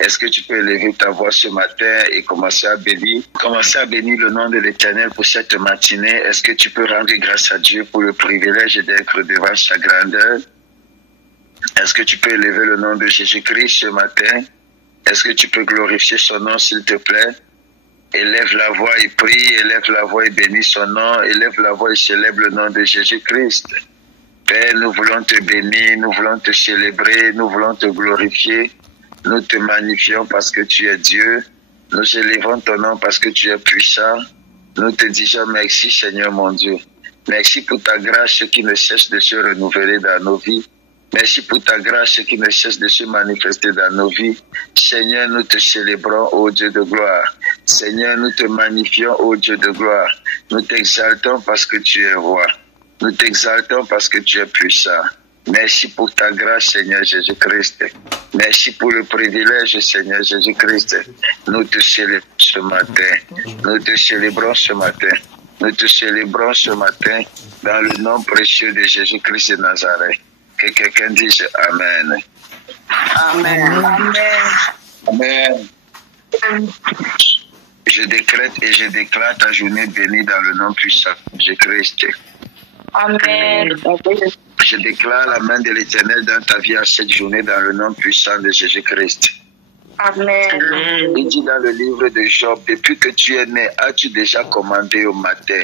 Est-ce que tu peux élever ta voix ce matin et commencer à bénir le nom de l'Éternel pour cette matinée? Est-ce que tu peux rendre grâce à Dieu pour le privilège d'être devant sa grandeur? Est-ce que tu peux élever le nom de Jésus-Christ ce matin? Est-ce que tu peux glorifier son nom, s'il te plaît? Élève la voix et prie, élève la voix et bénis son nom, élève la voix et célèbre le nom de Jésus-Christ. Père, nous voulons te bénir, nous voulons te célébrer, nous voulons te glorifier. Nous te magnifions parce que tu es Dieu. Nous élevons ton nom parce que tu es puissant. Nous te disons merci, Seigneur mon Dieu. Merci pour ta grâce qui ne cesse de se renouveler dans nos vies. Merci pour ta grâce qui ne cesse de se manifester dans nos vies. Seigneur, nous te célébrons, ô Dieu de gloire. Seigneur, nous te magnifions, ô Dieu de gloire. Nous t'exaltons parce que tu es roi. Nous t'exaltons parce que tu es puissant. Merci pour ta grâce, Seigneur Jésus-Christ. Merci pour le privilège, Seigneur Jésus-Christ. Nous te célébrons ce matin. Nous te célébrons ce matin. Nous te célébrons ce matin dans le nom précieux de Jésus-Christ de Nazareth. Que quelqu'un dise Amen. Amen. Amen. Amen. Je décrète et je déclare ta journée bénie dans le nom puissant de Jésus-Christ. Amen. Je déclare la main de l'Éternel dans ta vie en cette journée dans le nom puissant de Jésus-Christ. Amen. Il dit dans le livre de Job, depuis que tu es né, as-tu déjà commandé au matin?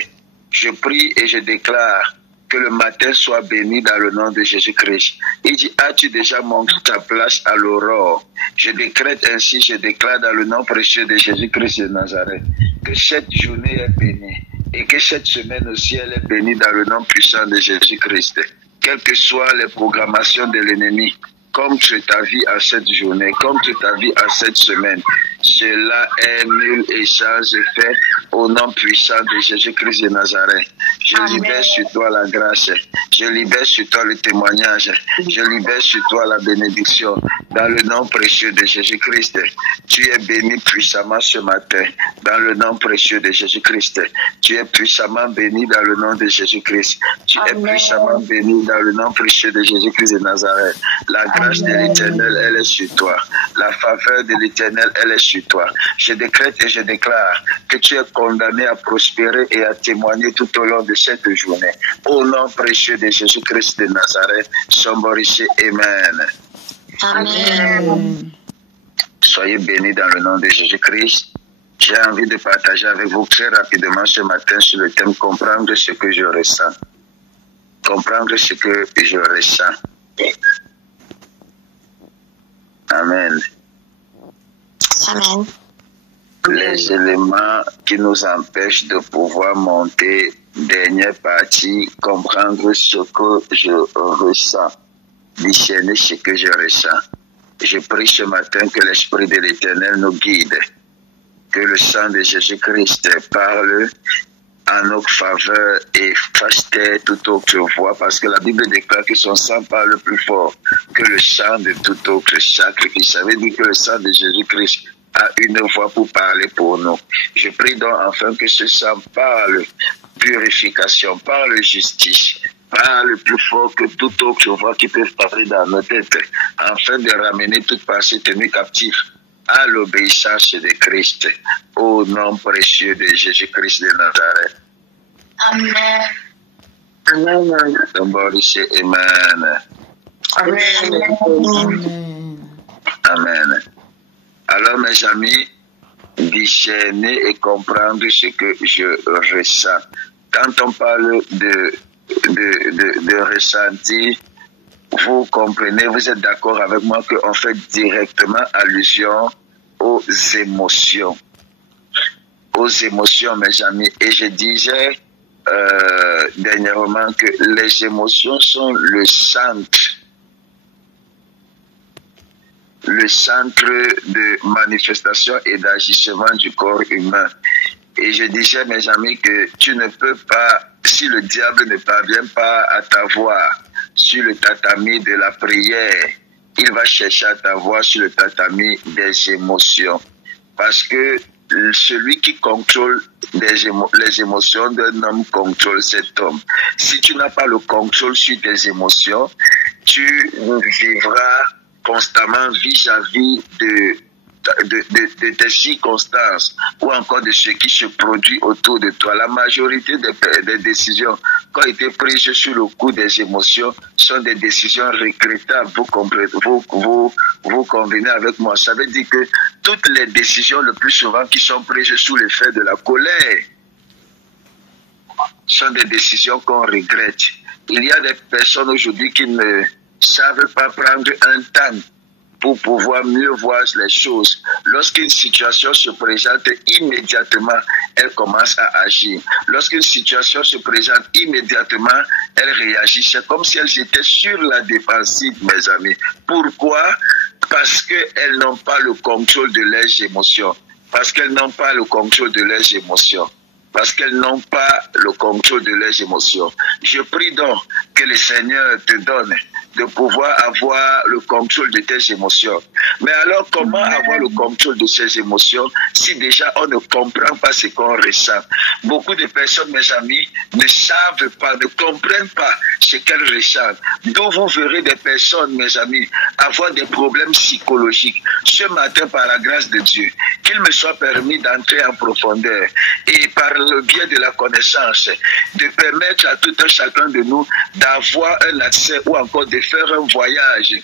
Je prie et je déclare que le matin soit béni dans le nom de Jésus-Christ. Il dit, as-tu déjà montré ta place à l'aurore? Je décrète ainsi, je déclare dans le nom précieux de Jésus-Christ de Nazareth, que cette journée est bénie et que cette semaine aussi elle est bénie dans le nom puissant de Jésus-Christ. Quelles que soient les programmations de l'ennemi, comme tu ta vie à cette journée, comme tu ta vie à cette semaine, cela est nul échange fait au nom puissant de Jésus-Christ de Nazareth. Je libère sur toi la grâce, je libère sur toi le témoignage, je libère sur toi la bénédiction. Dans le nom précieux de Jésus-Christ, tu es béni puissamment ce matin. Dans le nom précieux de Jésus-Christ, tu es puissamment béni dans le nom de Jésus-Christ. Tu es puissamment béni dans le nom précieux de Jésus-Christ de Nazareth. La grâce de l'Éternel, elle est sur toi. La faveur de l'Éternel, elle est sur toi. Je décrète et je déclare que tu es condamné à prospérer et à témoigner tout au long de cette journée. Au nom précieux de Jésus-Christ de Nazareth, sommes ici. Amen. Amen. Soyez bénis dans le nom de Jésus-Christ. J'ai envie de partager avec vous très rapidement ce matin sur le thème comprendre ce que je ressens. Comprendre ce que je ressens. Amen. Amen. Les éléments qui nous empêchent de pouvoir monter, dernière partie, comprendre ce que je ressens, discerner ce que je ressens. Je prie ce matin que l'Esprit de l'Éternel nous guide, que le sang de Jésus-Christ parle en notre faveur et fasse taire toute autre voix, parce que la Bible déclare que son sang parle plus fort que le sang de tout autre sacrifice. Ça veut dire que le sang de Jésus-Christ a une voix pour parler pour nous. Je prie donc enfin que ce sang parle purification, parle justice, parle plus fort que toute autre voix qui peut parler dans nos têtes, afin de ramener toute pensée tenue captive à l'obéissance de Christ, au nom précieux de Jésus-Christ de Nazareth. Amen. Amen. Amen. Amen. Amen. Alors, mes amis, discerner et comprendre ce que je ressens. Quand on parle de ressenti, vous comprenez, vous êtes d'accord avec moi qu'on fait directement allusion aux émotions. Aux émotions, mes amis. Et je disais dernièrement que les émotions sont le centre de manifestation et d'agissement du corps humain. Et je disais, mes amis, que tu ne peux pas, si le diable ne parvient pas à t'avoir sur le tatami de la prière, il va chercher à t'avoir sur le tatami des émotions. Parce que celui qui contrôle les émotions d'un homme contrôle cet homme. Si tu n'as pas le contrôle sur tes émotions, tu vivras constamment vis-à-vis de tes circonstances ou encore de ce qui se produit autour de toi. La majorité des décisions qui ont été prises sur le coup des émotions sont des décisions regrettables. Vous comprenez, vous convenez avec moi. Ça veut dire que toutes les décisions le plus souvent qui sont prises sous l'effet de la colère sont des décisions qu'on regrette. Il y a des personnes aujourd'hui qui ne savent pas prendre un temps pour pouvoir mieux voir les choses. Lorsqu'une situation se présente immédiatement, elle commence à agir. Lorsqu'une situation se présente immédiatement, elle réagit. C'est comme si elles étaient sur la défensive, mes amis. Pourquoi? Parce qu'elles n'ont pas le contrôle de leurs émotions. Parce qu'elles n'ont pas le contrôle de leurs émotions. Parce qu'elles n'ont pas le contrôle de leurs émotions. Je prie donc que le Seigneur te donne de pouvoir avoir le contrôle de tes émotions. Mais alors, comment avoir le contrôle de ces émotions si déjà on ne comprend pas ce qu'on ressent? Beaucoup de personnes, mes amis, ne savent pas, ne comprennent pas ce qu'elles ressentent. D'où vous verrez des personnes, mes amis, avoir des problèmes psychologiques. Ce matin, par la grâce de Dieu, qu'il me soit permis d'entrer en profondeur et par le biais de la connaissance, de permettre à tout un chacun de nous d'avoir un accès ou encore de faire un voyage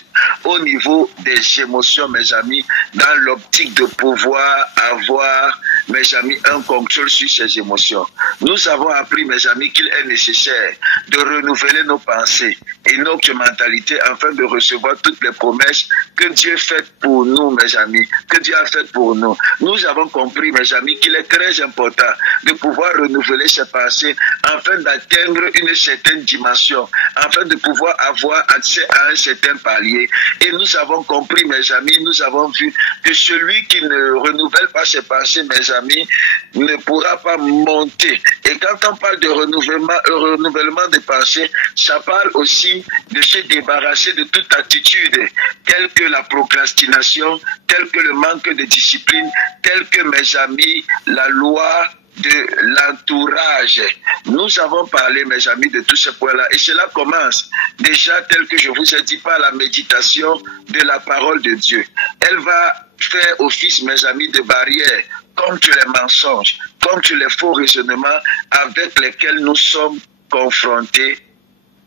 au niveau des émotions, mes amis, dans l'optique de pouvoir avoir, mes amis, un contrôle sur ces émotions. Nous avons appris, mes amis, qu'il est nécessaire de renouveler nos pensées et notre mentalité afin de recevoir toutes les promesses que Dieu fait pour nous, mes amis, que Dieu a fait pour nous. Nous avons compris, mes amis, qu'il est très important de pouvoir renouveler ses pensées afin d'atteindre une certaine dimension, afin de pouvoir avoir accès à un certain palier. Et nous avons compris, mes amis, nous avons vu que celui qui ne renouvelle pas ses pensées, mes amis, ne pourra pas monter. Et quand on parle de renouvellement des pensées, ça parle aussi de se débarrasser de toute attitude telle que la procrastination, telle que le manque de discipline, telle que, mes amis, la loi de l'entourage. Nous avons parlé, mes amis, de tous ces points-là. Et cela commence déjà, tel que je vous ai dit, par la méditation de la parole de Dieu. Elle va faire office, mes amis, de barrière contre les mensonges, contre les faux raisonnements avec lesquels nous sommes confrontés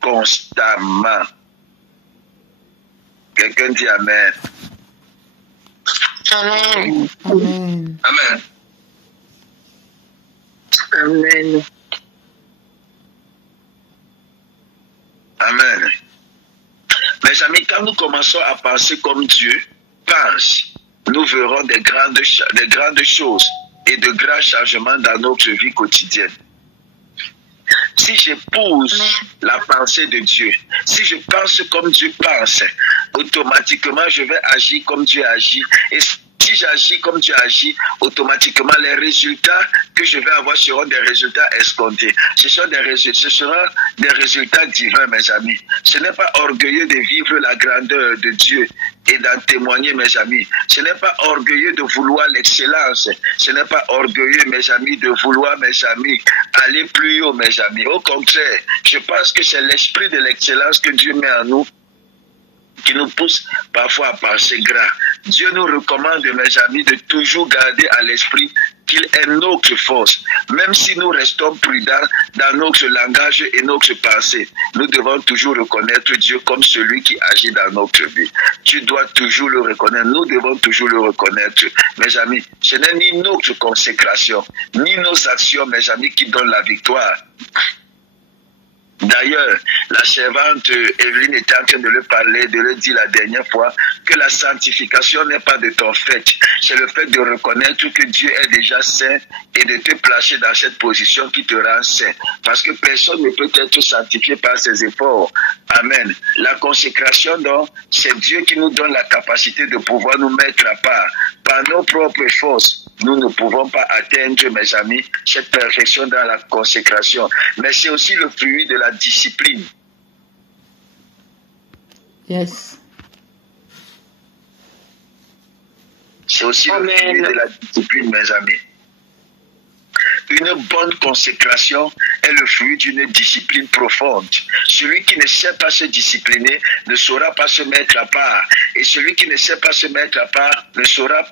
constamment. Quelqu'un dit Amen. Amen. Amen. Amen. Amen. Amen. Mes amis, quand nous commençons à penser comme Dieu pense, nous verrons des grandes choses et de grands changements dans notre vie quotidienne. Si j'épouse la pensée de Dieu, si je pense comme Dieu pense, automatiquement je vais agir comme Dieu agit. Et si j'agis comme Dieu agit, automatiquement les résultats que je vais avoir seront des résultats escomptés. Ce seront des résultats divins, mes amis. Ce n'est pas orgueilleux de vivre la grandeur de Dieu et d'en témoigner, mes amis. Ce n'est pas orgueilleux de vouloir l'excellence. Ce n'est pas orgueilleux, mes amis, de vouloir, mes amis, aller plus haut, mes amis. Au contraire, je pense que c'est l'esprit de l'excellence que Dieu met en nous qui nous pousse parfois à penser grand. Dieu nous recommande, mes amis, de toujours garder à l'esprit qu'il est notre force. Même si nous restons prudents dans notre langage et notre pensée, nous devons toujours reconnaître Dieu comme celui qui agit dans notre vie. Tu dois toujours le reconnaître. Nous devons toujours le reconnaître. Mes amis, ce n'est ni notre consécration, ni nos actions, mes amis, qui donnent la victoire. D'ailleurs, la servante Evelyne était en train de le parler, de le dire la dernière fois, que la sanctification n'est pas de ton fait. C'est le fait de reconnaître que Dieu est déjà saint et de te placer dans cette position qui te rend saint. Parce que personne ne peut être sanctifié par ses efforts. Amen. La consécration, donc, c'est Dieu qui nous donne la capacité de pouvoir nous mettre à part. Par nos propres forces, nous ne pouvons pas atteindre, mes amis, cette perfection dans la consécration. Mais c'est aussi le fruit de la discipline. Yes. C'est aussi le fruit de la discipline, mes amis. Une bonne consécration est le fruit d'une discipline profonde. Celui qui ne sait pas se discipliner ne saura pas se mettre à part. Et celui qui ne sait pas se mettre à part ne saura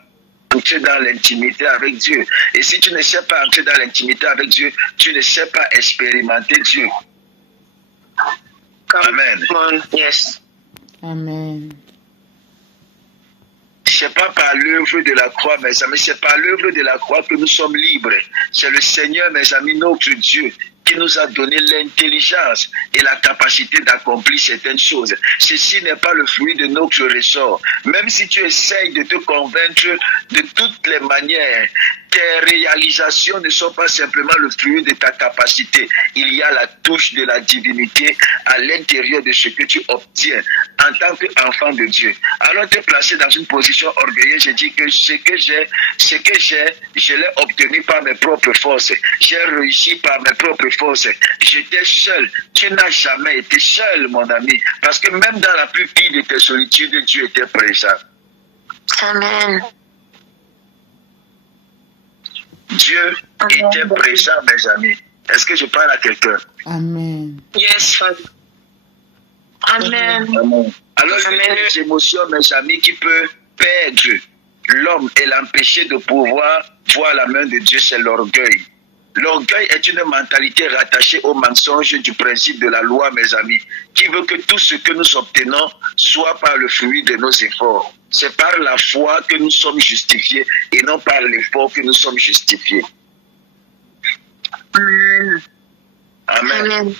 entrer dans l'intimité avec Dieu. Et si tu ne sais pas entrer dans l'intimité avec Dieu, tu ne sais pas expérimenter Dieu. Amen. Yes. Amen. C'est pas par l'œuvre de la croix, mes amis, c'est par l'œuvre de la croix que nous sommes libres. C'est le Seigneur, mes amis, notre Dieu, qui nous a donné l'intelligence et la capacité d'accomplir certaines choses. Ceci n'est pas le fruit de notre ressort. Même si tu essayes de te convaincre de toutes les manières, tes réalisations ne sont pas simplement le fruit de ta capacité. Il y a la touche de la divinité à l'intérieur de ce que tu obtiens en tant qu'enfant de Dieu. Alors te placer dans une position orgueilleuse, je dis que ce que j'ai, je l'ai obtenu par mes propres forces. J'ai réussi par mes propres forces. J'étais seul. Tu n'as jamais été seul, mon ami. Parce que même dans la plus pire de tes solitudes, Dieu était présent. Amen. Dieu était présent, mes amis. Est-ce que je parle à quelqu'un? Amen. Yes, Father. Amen. Amen. Alors, il y a des émotions, mes amis, qui peuvent perdre l'homme et l'empêcher de pouvoir voir la main de Dieu, c'est l'orgueil. L'orgueil est une mentalité rattachée au mensonge du principe de la loi, mes amis, qui veut que tout ce que nous obtenons soit par le fruit de nos efforts. C'est par la foi que nous sommes justifiés et non par l'effort que nous sommes justifiés. Amen. Amen. Amen.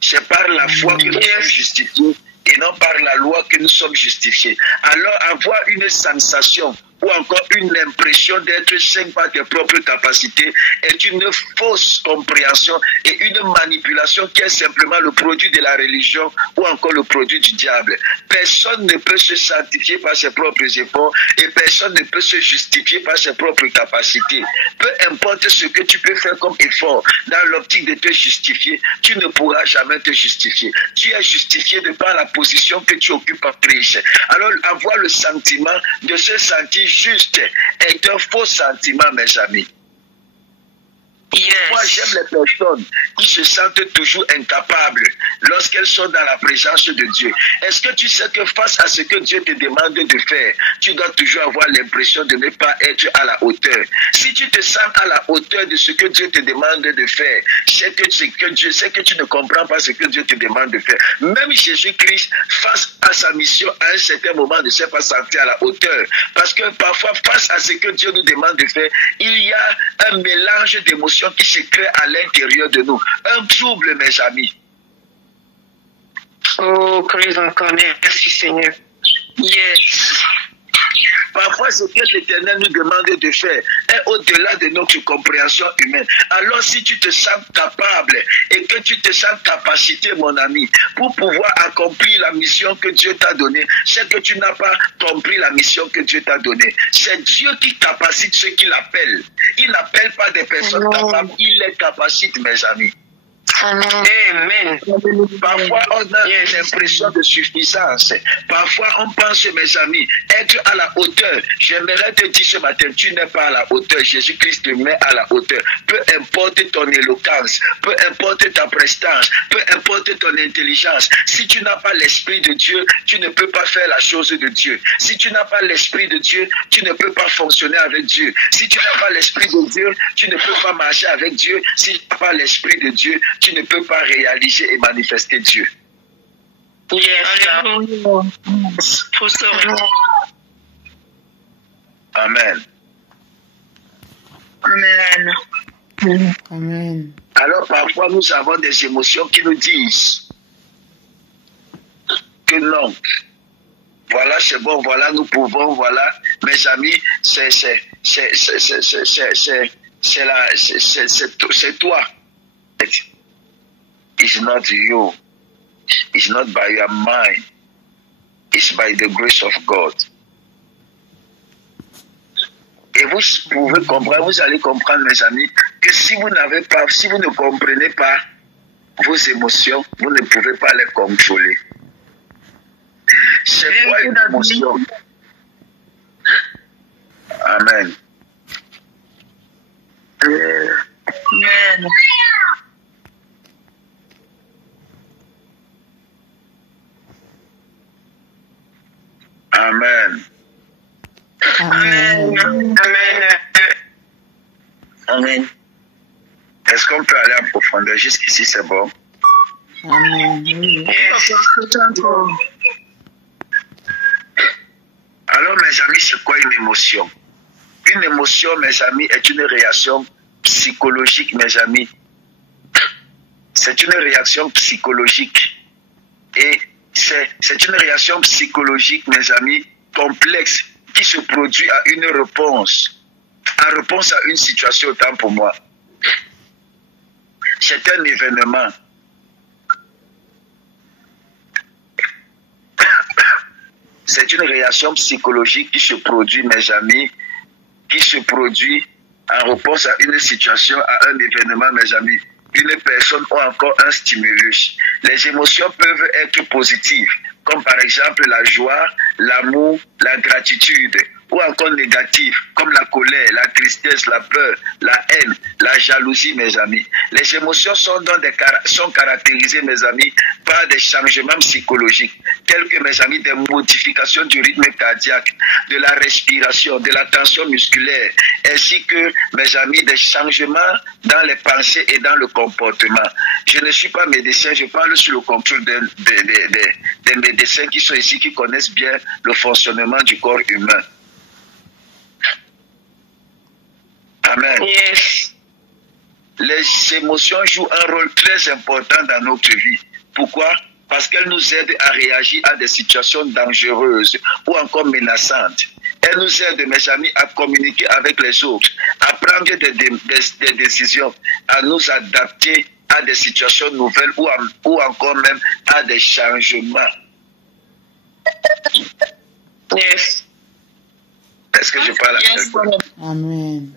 C'est par la foi que nous sommes justifiés et non par la loi que nous sommes justifiés. Alors avoir une sensation ou encore une impression d'être saint par tes propres capacités est une fausse compréhension et une manipulation qui est simplement le produit de la religion ou encore le produit du diable. Personne ne peut se sanctifier par ses propres efforts et personne ne peut se justifier par ses propres capacités. Peu importe ce que tu peux faire comme effort dans l'optique de te justifier, tu ne pourras jamais te justifier. Tu es justifié de par la position que tu occupes en Christ. Alors avoir le sentiment de se sentir juste est un faux sentiment, mes amis. Moi, j'aime les personnes qui se sentent toujours incapables lorsqu'elles sont dans la présence de Dieu. Est-ce que tu sais que face à ce que Dieu te demande de faire, tu dois toujours avoir l'impression de ne pas être à la hauteur? Si tu te sens à la hauteur de ce que Dieu te demande de faire, c'est que tu ne comprends pas ce que Dieu te demande de faire. Même Jésus-Christ, face à sa mission, à un certain moment, ne s'est pas senti à la hauteur. Parce que parfois, face à ce que Dieu nous demande de faire, il y a un mélange d'émotions qui se crée à l'intérieur de nous. Un trouble, mes amis. Oh, Christ encore, merci Seigneur. Yes. Parfois, ce que l'Éternel nous demande de faire est au-delà de notre compréhension humaine. Alors, si tu te sens capable et que tu te sens capacité, mon ami, pour pouvoir accomplir la mission que Dieu t'a donnée, c'est que tu n'as pas compris la mission que Dieu t'a donnée. C'est Dieu qui capacite ceux qui l'appellent. Il n'appelle pas des personnes capables, il les capacite, mes amis. Amen. Parfois, on a l'impression de suffisance. Parfois, on pense, mes amis, être à la hauteur. J'aimerais te dire ce matin, tu n'es pas à la hauteur. Jésus-Christ te met à la hauteur. Peu importe ton éloquence, peu importe ta prestance, peu importe ton intelligence. Si tu n'as pas l'Esprit de Dieu, tu ne peux pas faire la chose de Dieu. Si tu n'as pas l'Esprit de Dieu, tu ne peux pas fonctionner avec Dieu. Si tu n'as pas l'Esprit de Dieu, tu ne peux pas marcher avec Dieu. Si tu n'as pas l'Esprit de Dieu, tu ne peux pas réaliser et manifester Dieu. Amen. Amen. Amen. Alors parfois nous avons des émotions qui nous disent que non. Voilà, c'est bon, voilà, nous pouvons, voilà. Mes amis, c'est toi. It's not you. It's not by your mind. It's by the grace of God. Et vous pouvez comprendre, vous allez comprendre, mes amis, que si vous ne comprenez pas vos émotions, vous ne pouvez pas les contrôler. C'est quoi une émotion? Amen. Amen. Amen. Amen. Amen. Amen. Est-ce qu'on peut aller en profondeur? Jusqu'ici, c'est bon. Amen. Oui. Yes. Alors, mes amis, c'est quoi une émotion? Une émotion, mes amis, est une réaction psychologique, mes amis. C'est une réaction psychologique. Et c'est une réaction psychologique, mes amis, complexe, qui se produit à une réponse. En réponse à une situation, autant pour moi. C'est un événement. C'est une réaction psychologique qui se produit, mes amis, qui se produit en réponse à une situation, à un événement, mes amis, une personne ou encore un stimulus. Les émotions peuvent être positives, comme par exemple la joie, l'amour, la gratitude, ou encore négatives, comme la colère, la tristesse, la peur, la haine, la jalousie, mes amis. Les émotions sont caractérisées, mes amis, par des changements psychologiques, tels que, mes amis, des modifications du rythme cardiaque, de la respiration, de la tension musculaire, ainsi que, mes amis, des changements dans les pensées et dans le comportement. Je ne suis pas médecin, je parle sous le contrôle des médecins qui sont ici, qui connaissent bien le fonctionnement du corps humain. Amen. Yes. Les émotions jouent un rôle très important dans notre vie. Pourquoi? Parce qu'elles nous aident à réagir à des situations dangereuses ou encore menaçantes. Elles nous aident, mes amis, à communiquer avec les autres, à prendre des décisions, à nous adapter à des situations nouvelles ou encore même à des changements. Yes. Est-ce que je parle à quelqu'un? Amen.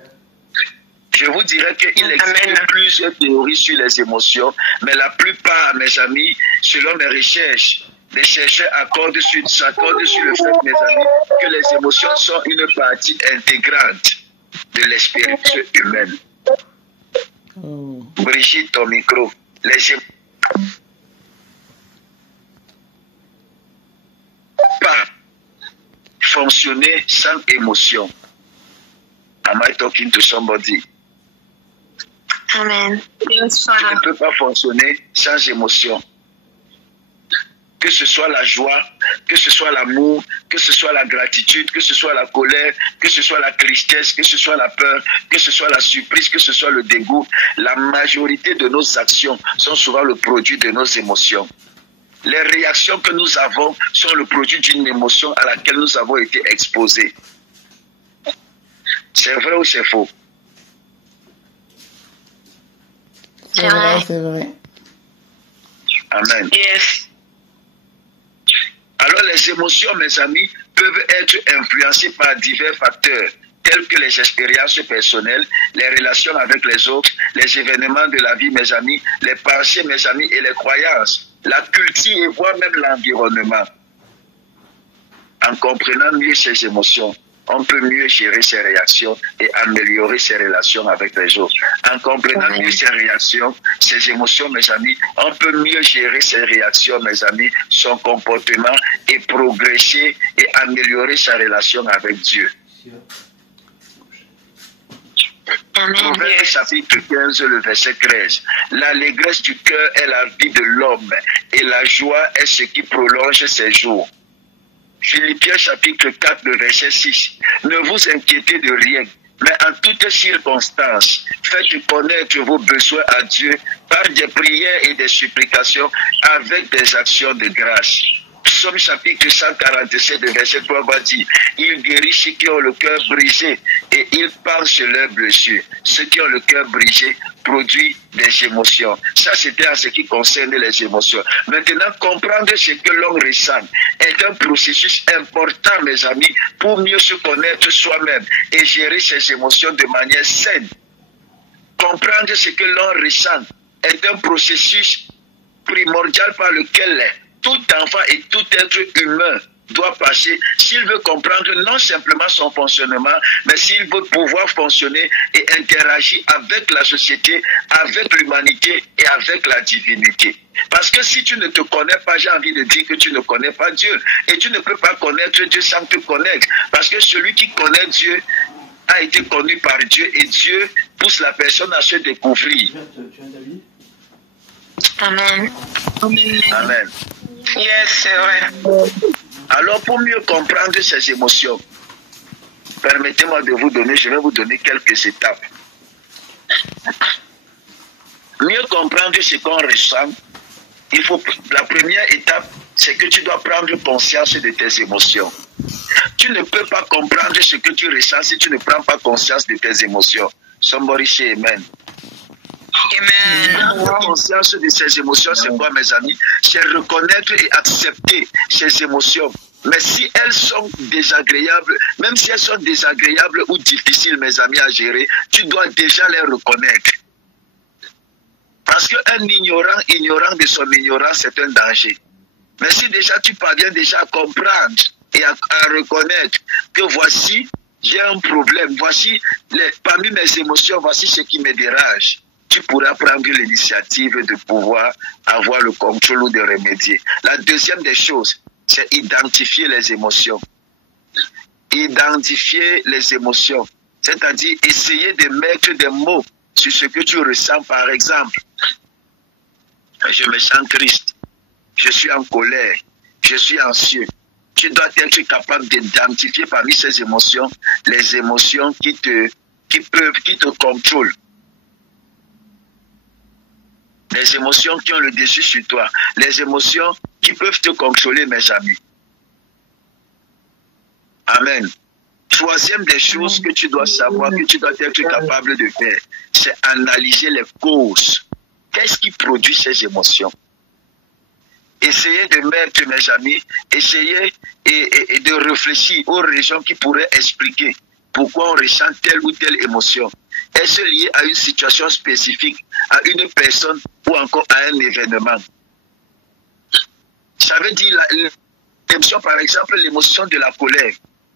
Je vous dirais qu'il existe plusieurs théories sur les émotions, mais la plupart, mes amis, selon mes recherches, les chercheurs s'accordent sur le fait, mes amis, que les émotions sont une partie intégrante de l'expérience humaine. Oh. Brigitte, ton micro. Les émotions pas fonctionner sans émotion. Am I talking to somebody? Amen. Yes, Tu ne Father. peux pas fonctionner sans émotion. Que ce soit la joie, que ce soit l'amour, que ce soit la gratitude, que ce soit la colère, que ce soit la tristesse, que ce soit la peur, que ce soit la surprise, que ce soit le dégoût, la majorité de nos actions sont souvent le produit de nos émotions. Les réactions que nous avons sont le produit d'une émotion à laquelle nous avons été exposés. C'est vrai ou c'est faux? C'est vrai, c'est vrai. Amen. Yes. Alors les émotions, mes amis, peuvent être influencées par divers facteurs, tels que les expériences personnelles, les relations avec les autres, les événements de la vie, mes amis, les pensées, mes amis, et les croyances, la culture et voire même l'environnement. En comprenant mieux ces émotions, on peut mieux gérer ses réactions et améliorer ses relations avec les autres. En comprenant mieux ses réactions, ses émotions, mes amis, on peut mieux gérer ses réactions, mes amis, son comportement et progresser et améliorer sa relation avec Dieu. Amen. Proverbe chapitre 15, le verset 13. L'allégresse du cœur est la vie de l'homme et la joie est ce qui prolonge ses jours. Philippiens chapitre 4, le verset 6. Ne vous inquiétez de rien, mais en toutes circonstances, faites connaître vos besoins à Dieu par des prières et des supplications avec des actions de grâce. Psaume chapitre 147, le verset 3 va dire, il guérit ceux qui ont le cœur brisé et il parle sur leurs blessures. Ceux qui ont le cœur brisé produisent des émotions. Ça, c'était en ce qui concerne les émotions. Maintenant, comprendre ce que l'on ressent est un processus important, mes amis, pour mieux se connaître soi-même et gérer ses émotions de manière saine. Comprendre ce que l'on ressent est un processus primordial par lequel tout enfant et tout être humain doit passer s'il veut comprendre non simplement son fonctionnement, mais s'il veut pouvoir fonctionner et interagir avec la société, avec l'humanité et avec la divinité. Parce que si tu ne te connais pas, j'ai envie de dire que tu ne connais pas Dieu. Et tu ne peux pas connaître Dieu sans te connaître. Parce que celui qui connaît Dieu a été connu par Dieu et Dieu pousse la personne à se découvrir. Amen. Amen. Yes, c'est vrai. Alors, pour mieux comprendre ces émotions, permettez-moi de vous donner, je vais vous donner quelques étapes. Mieux comprendre ce qu'on ressent, la première étape, c'est que tu dois prendre conscience de tes émotions. Tu ne peux pas comprendre ce que tu ressens si tu ne prends pas conscience de tes émotions. Somebody say amen. Amen. Prendre conscience de ces émotions, c'est quoi, mes amis? C'est reconnaître et accepter ces émotions. Mais si elles sont désagréables, même si elles sont désagréables ou difficiles, mes amis, à gérer, tu dois déjà les reconnaître. Parce qu'un ignorant de son ignorance, c'est un danger. Mais si déjà tu parviens déjà à comprendre et à reconnaître que voici, j'ai un problème, voici, parmi mes émotions, voici ce qui me dérange, tu pourras prendre l'initiative de pouvoir avoir le contrôle ou de remédier. La deuxième des choses, c'est identifier les émotions. Identifier les émotions, c'est-à-dire essayer de mettre des mots sur ce que tu ressens. Par exemple, je me sens triste, je suis en colère, je suis anxieux. Tu dois être capable d'identifier parmi ces émotions les émotions qui te contrôlent. Les émotions qui ont le dessus sur toi. Les émotions qui peuvent te contrôler, mes amis. Amen. Troisième des choses que tu dois savoir, que tu dois être capable de faire, c'est analyser les causes. Qu'est-ce qui produit ces émotions? Essayez de mettre, mes amis, essayez et de réfléchir aux raisons qui pourraient expliquer pourquoi on ressent telle ou telle émotion. Est-ce lié à une situation spécifique, à une personne ou encore à un événement? Ça veut dire l'émotion, par exemple, l'émotion de la colère.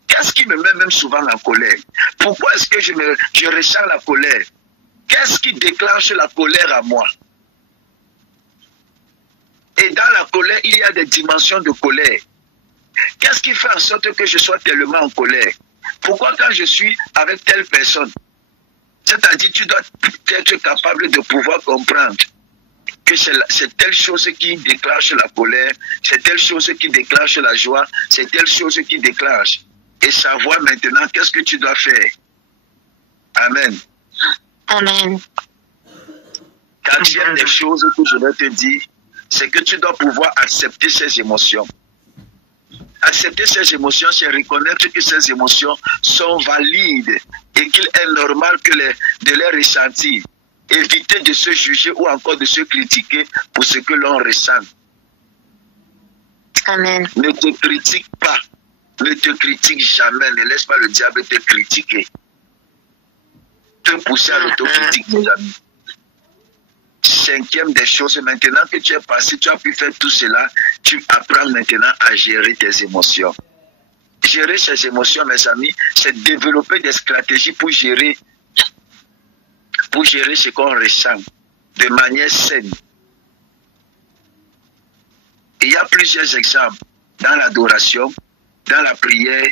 Qu'est-ce qui me met même souvent en colère? Pourquoi est-ce que je ressens la colère? Qu'est-ce qui déclenche la colère à moi? Et dans la colère, il y a des dimensions de colère. Qu'est-ce qui fait en sorte que je sois tellement en colère? Pourquoi quand je suis avec telle personne? C'est-à-dire, tu dois être capable de pouvoir comprendre que c'est telle chose qui déclenche la colère, c'est telle chose qui déclenche la joie, c'est telle chose qui déclenche. Et savoir maintenant qu'est-ce que tu dois faire. Amen. Amen. Quatrième des choses que je vais te dire, c'est que tu dois pouvoir accepter ces émotions. Accepter ces émotions, c'est reconnaître que ces émotions sont valides et qu'il est normal de les ressentir. Éviter de se juger ou encore de se critiquer pour ce que l'on ressent. Amen. Ne te critique pas. Ne te critique jamais. Ne laisse pas le diable te critiquer. Te pousser à l'autocritique, mes amis. Cinquième des choses, maintenant que tu es passé, tu as pu faire tout cela, tu apprends maintenant à gérer tes émotions. Gérer ces émotions, mes amis, c'est développer des stratégies pour gérer ce qu'on ressent de manière saine. Il y a plusieurs exemples dans l'adoration, dans la prière,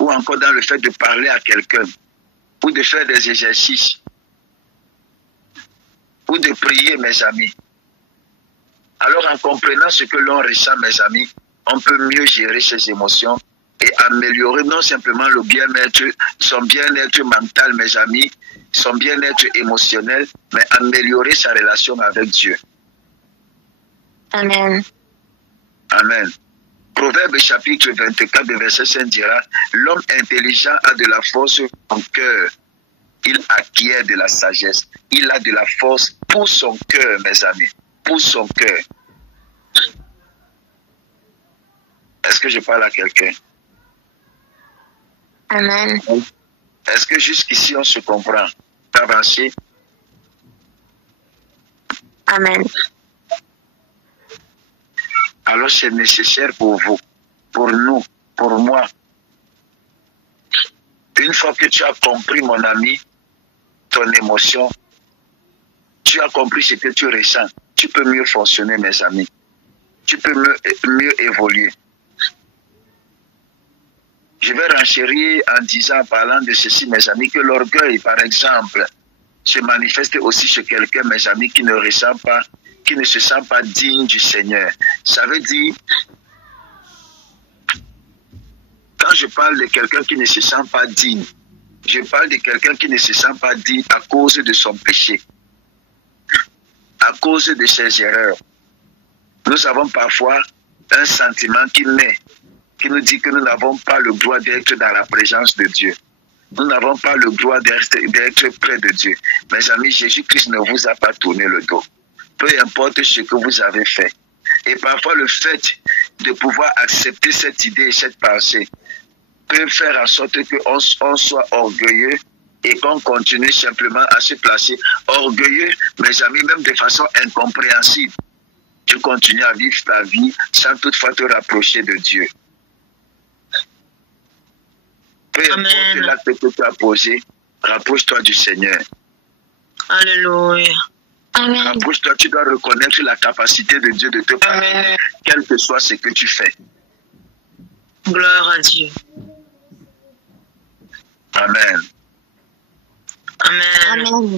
ou encore dans le fait de parler à quelqu'un, ou de faire des exercices, ou de prier, mes amis. Alors, en comprenant ce que l'on ressent, mes amis, on peut mieux gérer ses émotions et améliorer non simplement le bien-être, son bien-être mental, mes amis, son bien-être émotionnel, mais améliorer sa relation avec Dieu. Amen. Amen. Proverbe chapitre 24, verset 5 dira, l'homme intelligent a de la force en cœur. Il acquiert de la sagesse. Il a de la force pour son cœur, mes amis. Pour son cœur. Est-ce que je parle à quelqu'un? Amen. Est-ce que jusqu'ici on se comprend? Avancer? Amen. Alors c'est nécessaire pour vous, pour nous, pour moi. Une fois que tu as compris, mon ami, ton émotion, tu as compris ce que tu ressens, tu peux mieux fonctionner, mes amis. Tu peux mieux évoluer. Je vais renchérir en disant, en parlant de ceci, mes amis, que l'orgueil, par exemple, se manifeste aussi chez quelqu'un, mes amis, qui ne ressent pas, qui ne se sent pas digne du Seigneur. Ça veut dire, quand je parle de quelqu'un qui ne se sent pas digne, je parle de quelqu'un qui ne se sent pas digne à cause de son péché, à cause de ses erreurs. Nous avons parfois un sentiment qui naît, qui nous dit que nous n'avons pas le droit d'être dans la présence de Dieu. Nous n'avons pas le droit d'être près de Dieu. Mes amis, Jésus-Christ ne vous a pas tourné le dos. Peu importe ce que vous avez fait. Et parfois, le fait de pouvoir accepter cette idée et cette pensée peut faire en sorte qu'on soit orgueilleux et qu'on continue simplement à se placer orgueilleux, mes amis, même de façon incompréhensible. Tu continues à vivre ta vie sans toutefois te rapprocher de Dieu. Peu importe l'acte que tu as posé, rapproche-toi du Seigneur. Alléluia. Amen. Rapproche-toi, tu dois reconnaître la capacité de Dieu de te pardonner, quel que soit ce que tu fais. Gloire à Dieu. Amen. Amen. Amen.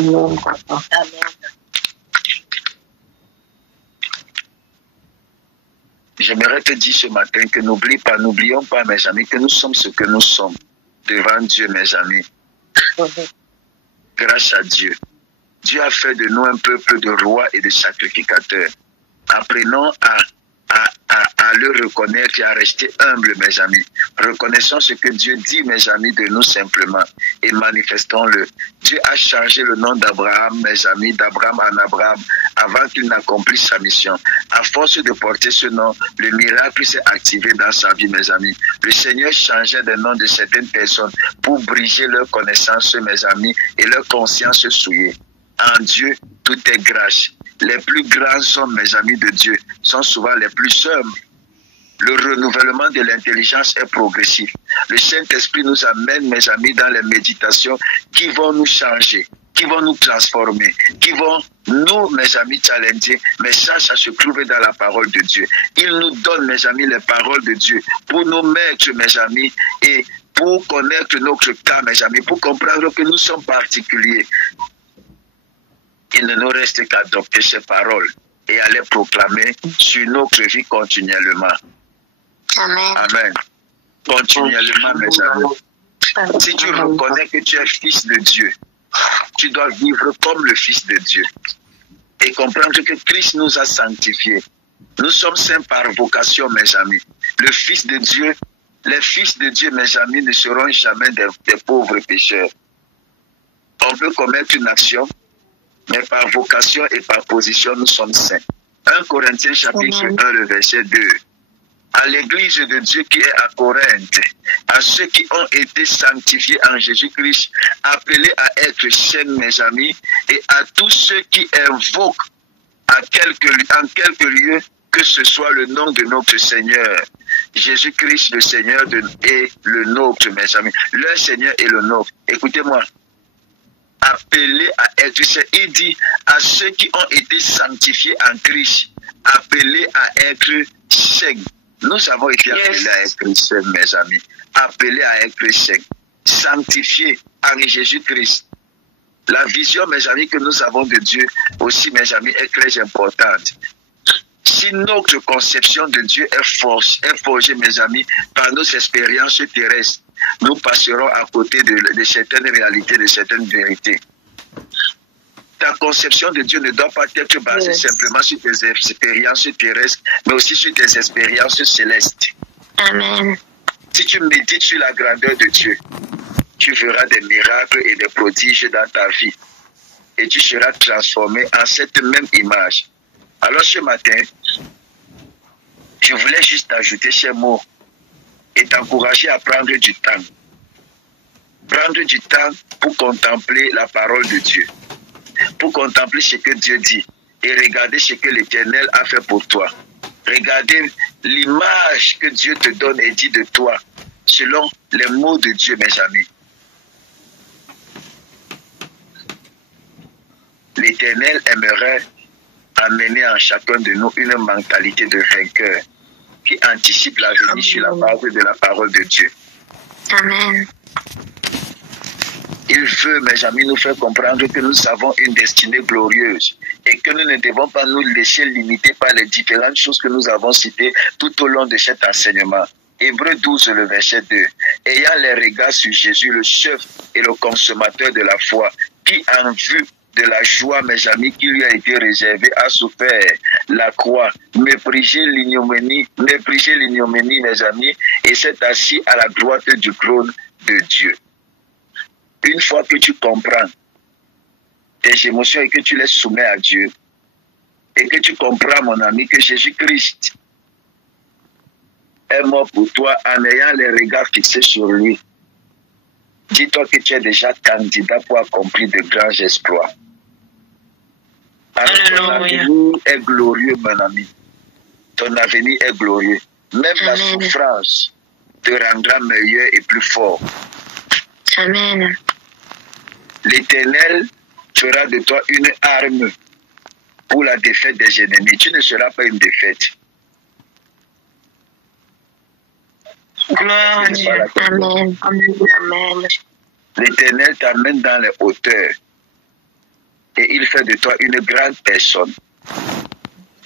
Amen. J'aimerais te dire ce matin que n'oublions pas, mes amis, que nous sommes ce que nous sommes devant Dieu, mes amis. Grâce à Dieu. Dieu a fait de nous un peuple de rois et de sacrificateurs. Apprenons à le reconnaître et à rester humble, mes amis. Reconnaissons ce que Dieu dit, mes amis, de nous simplement et manifestons-le. Dieu a changé le nom d'Abraham, mes amis, d'Abraham en Abraham, avant qu'il n'accomplisse sa mission. À force de porter ce nom, le miracle s'est activé dans sa vie, mes amis. Le Seigneur changeait le nom de certaines personnes pour briser leur connaissance, mes amis, et leur conscience souillée. En Dieu, tout est grâce. Les plus grands hommes, mes amis de Dieu, sont souvent les plus humbles. Le renouvellement de l'intelligence est progressif. Le Saint-Esprit nous amène, mes amis, dans les méditations qui vont nous changer, qui vont nous transformer, qui vont nous, mes amis, challenger. Mais ça se trouve dans la parole de Dieu. Il nous donne, mes amis, les paroles de Dieu pour nous mettre, mes amis, et pour connaître notre cas, mes amis, pour comprendre que nous sommes particuliers. Il ne nous reste qu'à adopter ces paroles et à les proclamer sur notre vie continuellement. Amen. Amen. Continuellement, mes amis. Si tu reconnais que tu es fils de Dieu, tu dois vivre comme le fils de Dieu et comprendre que Christ nous a sanctifiés. Nous sommes saints par vocation, mes amis. Le fils de Dieu, les fils de Dieu, mes amis, ne seront jamais des pauvres pécheurs. On peut commettre une action, mais par vocation et par position, nous sommes saints. 1 Corinthiens chapitre 1, le verset 2. À l'église de Dieu qui est à Corinthe, à ceux qui ont été sanctifiés en Jésus-Christ, appelés à être saints, mes amis, et à tous ceux qui invoquent en quelque lieu que ce soit le nom de notre Seigneur. Jésus-Christ, le Seigneur et le nôtre, mes amis. Le Seigneur et le nôtre. Écoutez-moi. Appelés à être saints. Il dit à ceux qui ont été sanctifiés en Christ, appelés à être saints. Nous avons été appelés à être saints, mes amis. Appelés à être saints. Sanctifiés en Jésus-Christ. La vision, mes amis, que nous avons de Dieu aussi, mes amis, est très importante. Si notre conception de Dieu est forgée, mes amis, par nos expériences terrestres, nous passerons à côté de certaines réalités, de certaines vérités. Ta conception de Dieu ne doit pas être basée simplement sur tes expériences terrestres, mais aussi sur tes expériences célestes. Amen. Si tu médites sur la grandeur de Dieu, tu verras des miracles et des prodiges dans ta vie. Et tu seras transformé en cette même image. Alors ce matin, je voulais juste ajouter ces mots et t'encourager à prendre du temps. Prendre du temps pour contempler la parole de Dieu. Pour contempler ce que Dieu dit. Et regarder ce que l'Éternel a fait pour toi. Regardez l'image que Dieu te donne et dit de toi. Selon les mots de Dieu, mes amis. L'Éternel aimerait amener en chacun de nous une mentalité de vainqueur. qui anticipe l'avenir sur la base de la parole de Dieu. Amen. Il veut, mes amis, nous faire comprendre que nous avons une destinée glorieuse et que nous ne devons pas nous laisser limiter par les différentes choses que nous avons citées tout au long de cet enseignement. Hébreux 12, le verset 2. Ayant les regards sur Jésus, le chef et le consommateur de la foi, qui en vue de la joie, mes amis, qui lui a été réservée, a souffert la croix, méprisé l'ignominie, mes amis, et s'est assis à la droite du trône de Dieu. Une fois que tu comprends tes émotions et que tu les soumets à Dieu, et que tu comprends, mon ami, que Jésus-Christ est mort pour toi en ayant les regards fixés sur lui, dis-toi que tu es déjà candidat pour accomplir de grands exploits. Alors, ton avenir est glorieux, mon ami. Ton avenir est glorieux. Même la souffrance te rendra meilleur et plus fort. Amen. L'Éternel fera de toi une arme pour la défaite des ennemis. Tu ne seras pas une défaite. Gloire à Dieu. Amen. Amen. L'Éternel t'amène dans les hauteurs et il fait de toi une grande personne.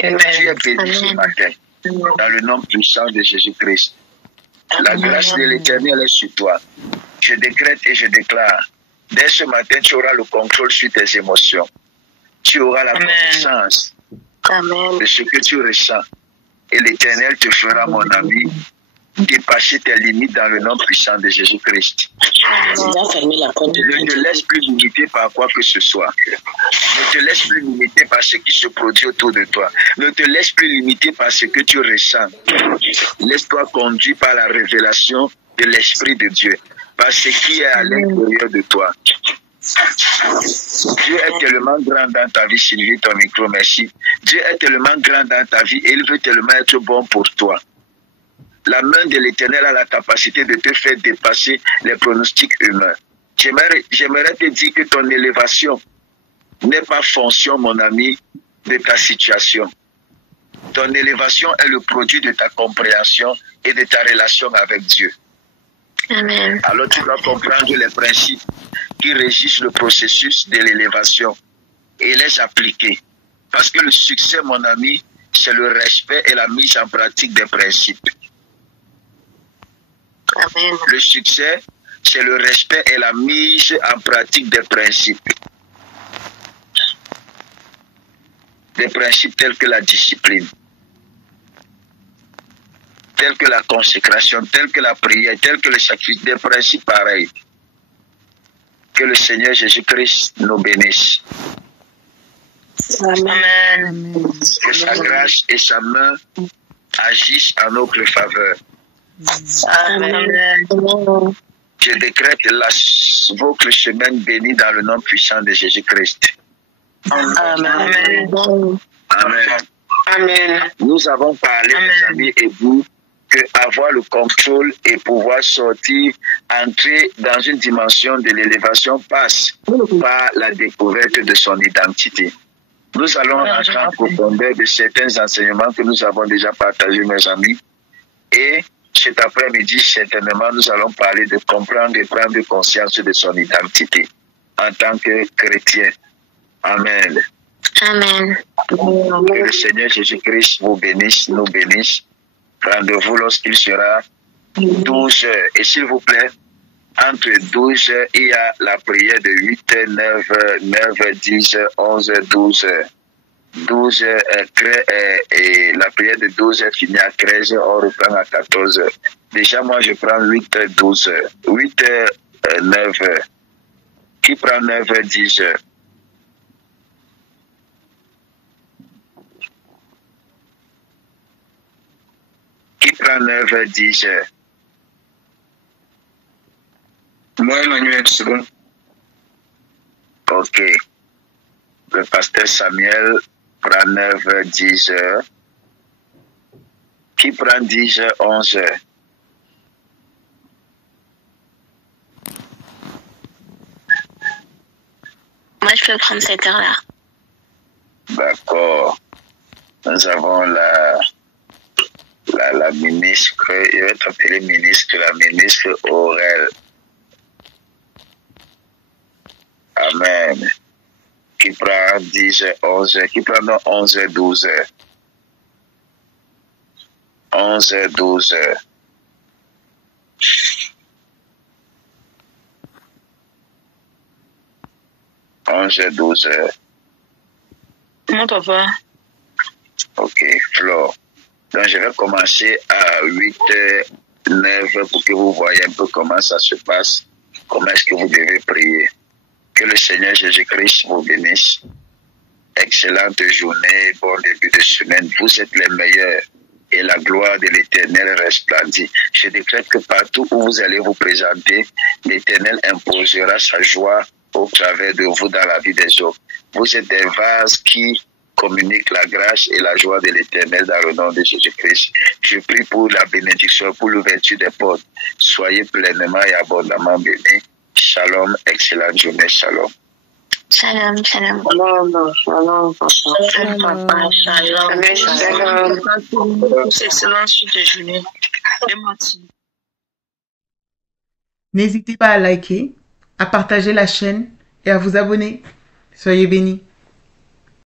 Amen. Tu es béni ce matin dans le nom puissant de Jésus-Christ. La grâce de l'Éternel est sur toi. Je décrète et je déclare. Dès ce matin, tu auras le contrôle sur tes émotions. Tu auras la connaissance de ce que tu ressens. Et l'Éternel te fera, mon ami, dépasser tes limites dans le nom puissant de Jésus-Christ. Ne te laisse plus limiter par quoi que ce soit. Ne te laisse plus limiter par ce qui se produit autour de toi. Ne te laisse plus limiter par ce que tu ressens. Laisse-toi conduire par la révélation de l'Esprit de Dieu, par ce qui est à l'intérieur de toi. Dieu est tellement grand dans ta vie, Sylvie, ton micro, merci. Dieu est tellement grand dans ta vie et il veut tellement être bon pour toi. La main de l'Éternel a la capacité de te faire dépasser les pronostics humains. J'aimerais te dire que ton élévation n'est pas fonction, mon ami, de ta situation. Ton élévation est le produit de ta compréhension et de ta relation avec Dieu. Amen. Alors tu dois comprendre les principes qui régissent le processus de l'élévation et les appliquer. Parce que le succès, mon ami, c'est le respect et la mise en pratique des principes. Amen. Le succès, c'est le respect et la mise en pratique des principes. Des principes tels que la discipline, tels que la consécration, tels que la prière, tels que le sacrifice, des principes pareils. Que le Seigneur Jésus-Christ nous bénisse. Amen. Que sa grâce et sa main agissent en notre faveur. Amen. Je décrète votre semaine bénie dans le nom puissant de Jésus-Christ. Amen. Amen. Amen. Nous avons parlé, mes amis et vous, que avoir le contrôle et pouvoir sortir, entrer dans une dimension de l'élévation passe par la découverte de son identité. Nous allons entrer en profondeur de certains enseignements que nous avons déjà partagés, mes amis. Et cet après-midi, certainement, nous allons parler de comprendre et prendre conscience de son identité en tant que chrétien. Amen. Amen. Que le Seigneur Jésus-Christ vous bénisse, nous bénisse. Rendez-vous lorsqu'il sera 12 heures. Et s'il vous plaît, entre 12 heures, il y a la prière de 8 heures, 9 heures, 9 heures, 10 heures, 11 heures, 12 heures. 12 heures et la prière de 12 heures finit à 13 heures, on reprend à 14 heures. Déjà, moi, je prends 8 heures, 12 heures. 8 heures, 9 heures. Qui prend 9 heures, 10 heures? Qui prend 9 heures, 10 heures? Moi, Emmanuel, c'est bon. Ok. Le pasteur Samuel prend 9 heures, 10 heures. Qui prend 10 heures, 11 heures? Moi, je peux prendre cette heure-là. D'accord. Nous avons la la ministre, je vais t'appeler ministre, la ministre Aurel. Amen. Qui prend 10 heures, 11 heures, qui prend 11 heures, 12 heures. 11 heures, 12 heures. Heures, 12 heures. Mon papa. Ok, Flore. Donc, je vais commencer à 8 heures, 9 heures pour que vous voyez un peu comment ça se passe, comment est-ce que vous devez prier. Que le Seigneur Jésus-Christ vous bénisse. Excellente journée, bon début de semaine. Vous êtes les meilleurs et la gloire de l'Éternel resplendit. Je décrète que partout où vous allez vous présenter, l'Éternel imposera sa joie au travers de vous dans la vie des autres. Vous êtes des vases qui communiquent la grâce et la joie de l'Éternel dans le nom de Jésus-Christ. Je prie pour la bénédiction, pour l'ouverture des portes. Soyez pleinement et abondamment bénis. Shalom, excellente journée, shalom. Shalom, shalom. Shalom, shalom, papa. Shalom, papa. Shalom, Shalom. shalom. C'est excellent suite de journée. Et matin. N'hésitez pas à liker, à partager la chaîne et à vous abonner. Soyez bénis.